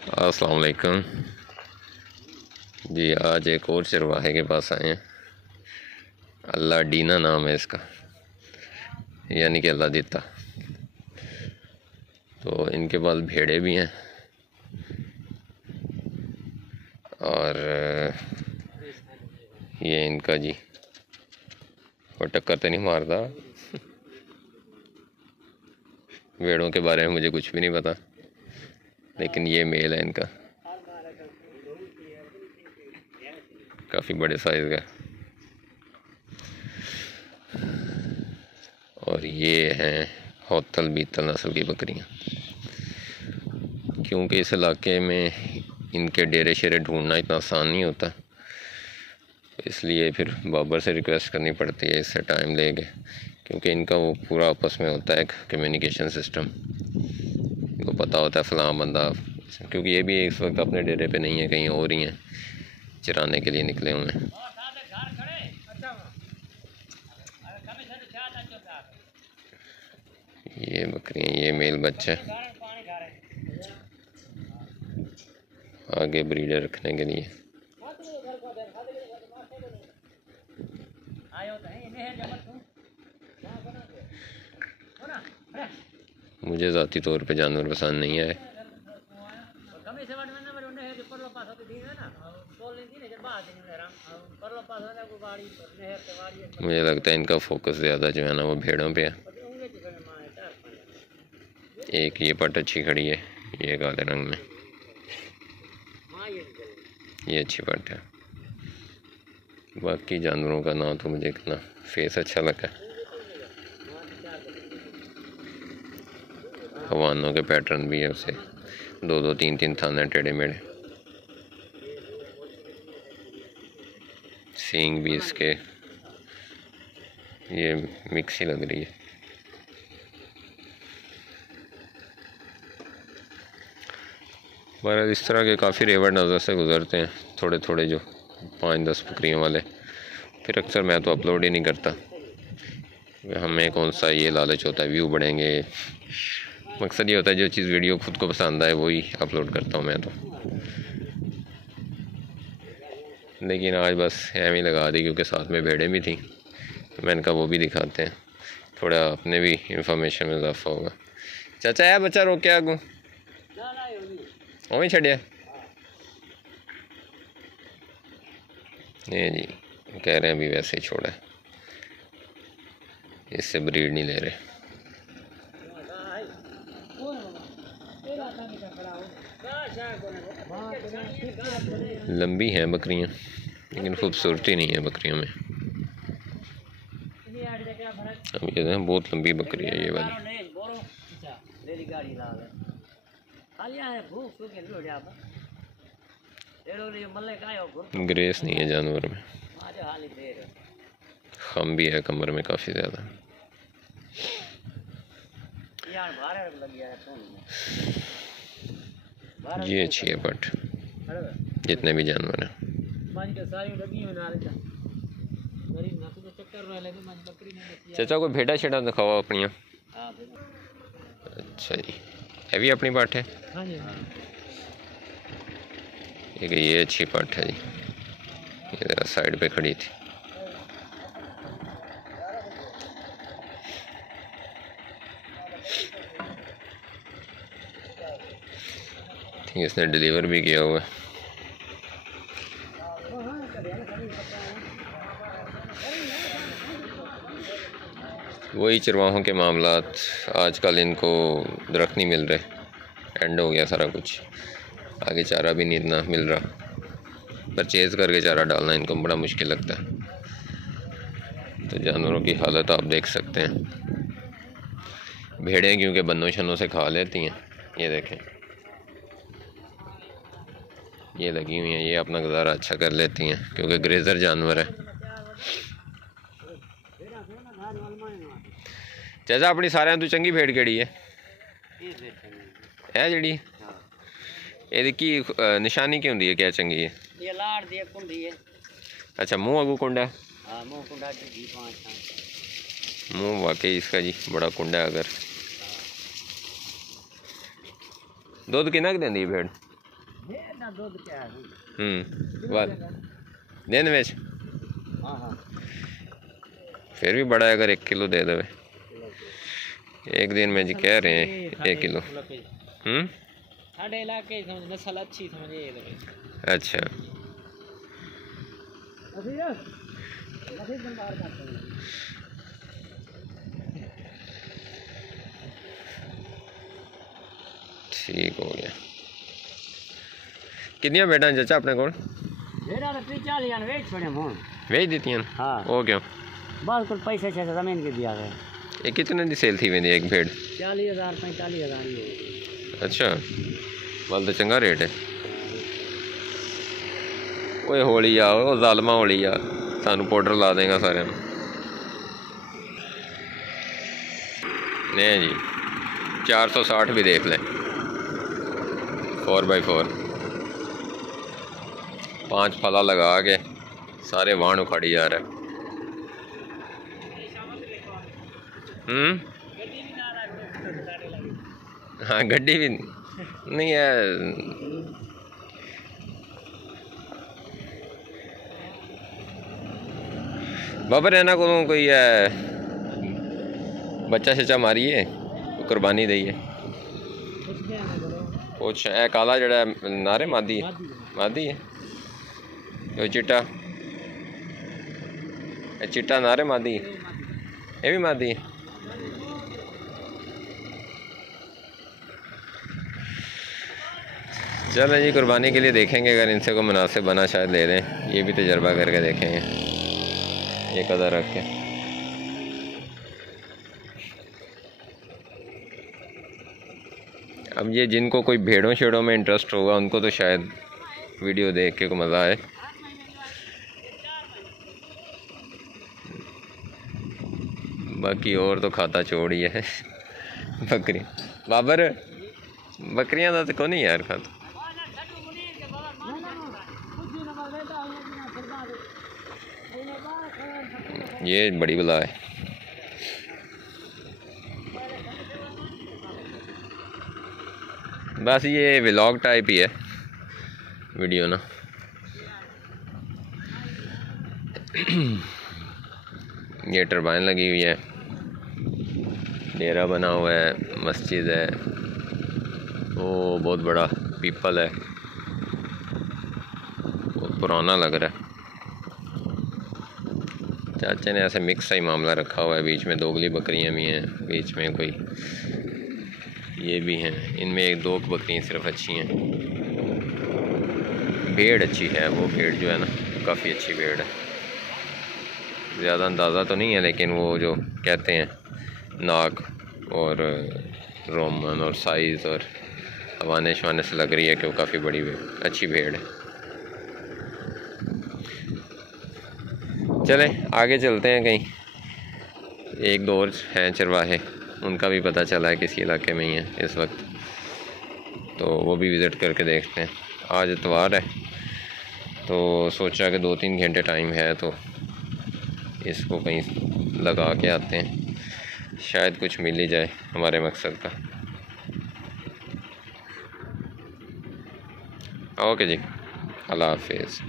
अस्सलाम वालेकुम जी। आज एक और चरवाहे के पास आए हैं। अल्लाह डीना नाम है इसका, यानी कि अल्लाह देता। तो इनके पास भेड़े भी हैं और ये इनका जी, वो टक्कर तो नहीं मारता। भेड़ों के बारे में मुझे कुछ भी नहीं पता, लेकिन ये मेल है इनका, काफ़ी बड़े साइज़ का। और ये हैं होतल बीतल नस्ल की बकरियां। क्योंकि इस इलाके में इनके डेरे शेरे ढूंढना इतना आसान नहीं होता, इसलिए फिर बाबर से रिक्वेस्ट करनी पड़ती है इससे टाइम लेके, क्योंकि इनका वो पूरा आपस में होता है कम्युनिकेशन सिस्टम। इनको पता होता है फ़लाँ बंदा, क्योंकि ये भी इस वक्त अपने डेरे पे नहीं है, कहीं और ही हैं, चराने के लिए निकले हुए हैं। ये बकरियां, ये मेल बच्चा आगे ब्रीडर रखने के लिए। मुझे ज़ाती तौर पे जानवर पसंद नहीं है। मुझे लगता है इनका फोकस ज़्यादा जो है ना वो भेड़ों पे है। एक ये पट अच्छी खड़ी है, ये काले रंग में, ये अच्छी पट है। बाकी जानवरों का ना तो मुझे इतना फेस अच्छा लगा। हवानों के पैटर्न भी है, उसे दो दो तीन तीन थाने टेढ़े मेढ़े, सींग भी इसके, ये मिक्स ही लग रही है। मगर इस तरह के काफ़ी रेवड़ नज़र से गुज़रते हैं, थोड़े थोड़े जो 5-10 बकरियों वाले। फिर अक्सर मैं तो अपलोड ही नहीं करता, हमें कौन सा ये लालच होता है व्यू बढ़ेंगे। मकसद ये होता है जो चीज़ वीडियो खुद को पसंद आए वही अपलोड करता हूँ मैं तो। लेकिन आज बस एम ही लगा दी, क्योंकि साथ में भेड़ें भी थी, तो मैंने कहा वो भी दिखाते हैं, थोड़ा अपने भी इंफॉर्मेशन में इजाफा होगा। चाचा है बच्चा रोक के आगू वहीं छड़िया। ये जी कह रहे हैं अभी वैसे ही छोड़ा है, इससे ब्रीड नहीं ले रहे। लंबी हैं बकरियां, लेकिन खूबसूरती नहीं है बकरियों में। अब ये बहुत लंबी बकरी है ये वाली। ग्रेस नहीं है जानवर में, खम भी है कमर में काफ़ी ज़्यादा। ये अच्छी है बट जितने भी जानवर हैं। चाचा को भेड़ा छेड़ा दिखाओ अपनी। अच्छा जी, हैवी अपनी पाठ है। ये अच्छी पाठ है जी, ये ज़रा साइड पे खड़ी थी। ठीक, इसने डिलीवर भी किया हुआ है। वही चरवाहों के मामलात, आजकल इनको दरख्त नहीं मिल रहे, एंड हो गया सारा कुछ, आगे चारा भी नहीं इतना मिल रहा, परचेज़ करके चारा डालना इनको बड़ा मुश्किल लगता है। तो जानवरों की हालत आप देख सकते हैं। भेड़ें क्योंकि बन्नों शनों से खा लेती हैं, ये देखें ये लगी हुई हैं, ये अपना गुजारा अच्छा कर लेती हैं क्योंकि ग्रेजर जानवर है। चाचा अपनी सारे तू चंगी भेड़ केड़ी है जी, ये निशानी क्यों दी है, क्या चंगी है? ये लाड़ दी कुंडी है। अच्छा, मुंह अगू कुंडा है। हाँ, मुंह कुंडा जी, मुंह वाकई इसका जी बड़ा कुंडा है। अगर दूध कितना देंदी भेड़? दिन में फिर भी बड़ा है, अगर 1 किलो दे दे एक दिन में जी कह रहे हैं 1 किलो। नस्ल अच्छी अच्छा ठीक हो गया। कितनियां बेटा चाचा अपने को वेच दी? हाँ। वो क्यों? बस कुछ पैसे जमीन के दिया गया। ये कितने की सेल थी वेंदी एक भेड़? 40,000 45,000। अच्छा वाल तो चंगा रेट है। ओए होली आ ओ जालमा होली आ, सानू पाउडर ला देगा सारे नहीं जी। 460 भी देख लें 4x4 5 फला लगा के सारे वाहन उखाड़ी जा रहा है। हाँ गड्डी भी नहीं है। बाबा रहना को कोई है बच्चा शच्चा मारिए कुर्बानी दईए कुछ है। काला जड़ा नारे मादी है तो चिट्टा चिट्टा नारे मादी ये भी मादी। चलो जी कुर्बानी के लिए देखेंगे, अगर इनसे को मुनासिब बना शायद ले लें। ये भी तजर्बा करके देखेंगे ये कदर रख के। अब ये जिनको कोई भेड़ों शेड़ों में इंटरेस्ट होगा उनको तो शायद वीडियो देख के को मज़ा आए। बाकी और तो खाता छोड़ ही है। बकरी बाबर बकरियां तो को नहीं यार खाता। ये बड़ी बला है। बस ये व्लॉग टाइप ही है वीडियो ना। ये टरबाइन लगी हुई है, डेरा बना हुआ है, मस्जिद है, वो बहुत बड़ा पीपल है, बहुत पुराना लग रहा है। चाचा ने ऐसे मिक्स ही मामला रखा हुआ है। बीच में दोगली बकरियां भी हैं, बीच में कोई ये भी हैं। इनमें 1-2 बकरियां सिर्फ अच्छी हैं। भेड़ अच्छी है, वो भेड़ जो है ना काफ़ी अच्छी भेड़ है। ज़्यादा अंदाज़ा तो नहीं है लेकिन वो जो कहते हैं नाक और रोमन और साइज़ और हवाने शवाने से लग रही है कि वो काफ़ी बड़ी अच्छी भेड़ है। चलें आगे चलते हैं कहीं। 1-2 और हैं चरवाहे, उनका भी पता चला है किसी इलाके में ही है इस वक्त, तो वो भी विज़िट करके देखते हैं। आज इतवार है तो सोचा कि 2-3 घंटे टाइम है तो इसको कहीं लगा के आते हैं, शायद कुछ मिल ही जाए हमारे मकसद का। ओके जी, अल्लाह हाफिज़।